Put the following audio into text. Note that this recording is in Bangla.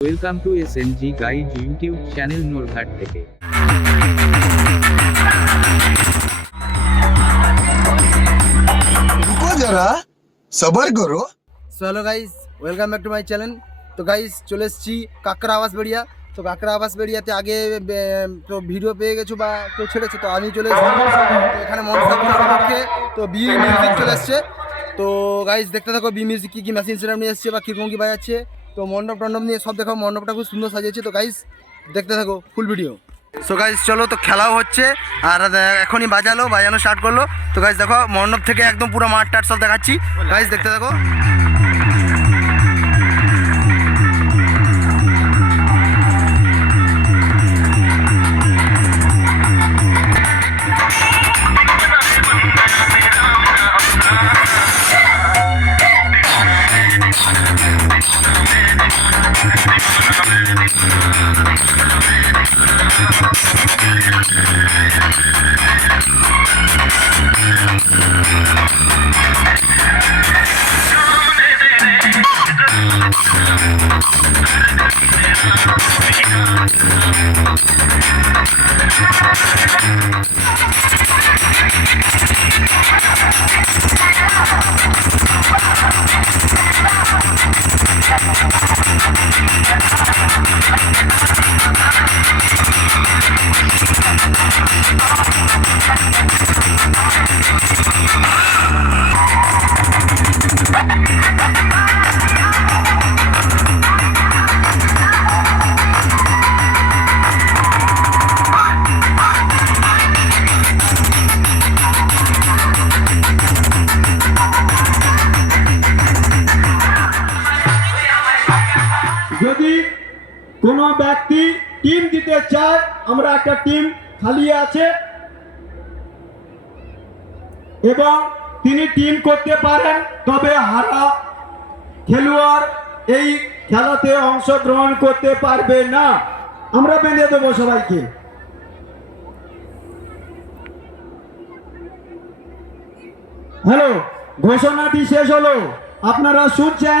Welcome to S N G guide YouTube channel Norghat থেকে সবার করো hello guys welcome back to my channel তো গাইস চলে এসছি কাকরা আবাস বেড়িয়া তো কাকরা আবাস বেড়িয়াতে আগে তো ভিডিও পেয়ে গেছো বা কেউ ছেড়েছে তো আমি চলে এসেছি এখানে মন পক্ষে তো বি মিউজিক চলে এসছে তো গাইস দেখতে থাকো বি মিউজিক কী কী মেশিন সেরাম নিয়ে এসছে বা কীরকম কী বাজাচ্ছে তো মণ্ডপ টণ্ডপ নিয়ে সব দেখো, মণ্ডপটা খুব সুন্দর সাজিয়েছে। তো গাইস দেখতে থাকো ফুল ভিডিও সো গাইস চলো তো খেলাও হচ্ছে, আর এখনই বাজালো, বাজানো স্টার্ট করল। তো গাইস দেখো, মণ্ডপ থেকে একদম পুরো মাঠ টাট সব দেখাচ্ছি। গাইস দেখতে থাকো। যদি কোনো ব্যক্তি টিম দিতে চায়, আমরা একটা টিম খালি আছে। এবং তিনি টিম করতে পারেন, তবে হারা খেলোয়াড় এই খেলাতে অংশগ্রহণ করতে পারবে না। আমরা বেঁধে দেবো সবাইকে। হ্যালো, ঘোষণাটি শেষ হলো। আপনারা শুনছেন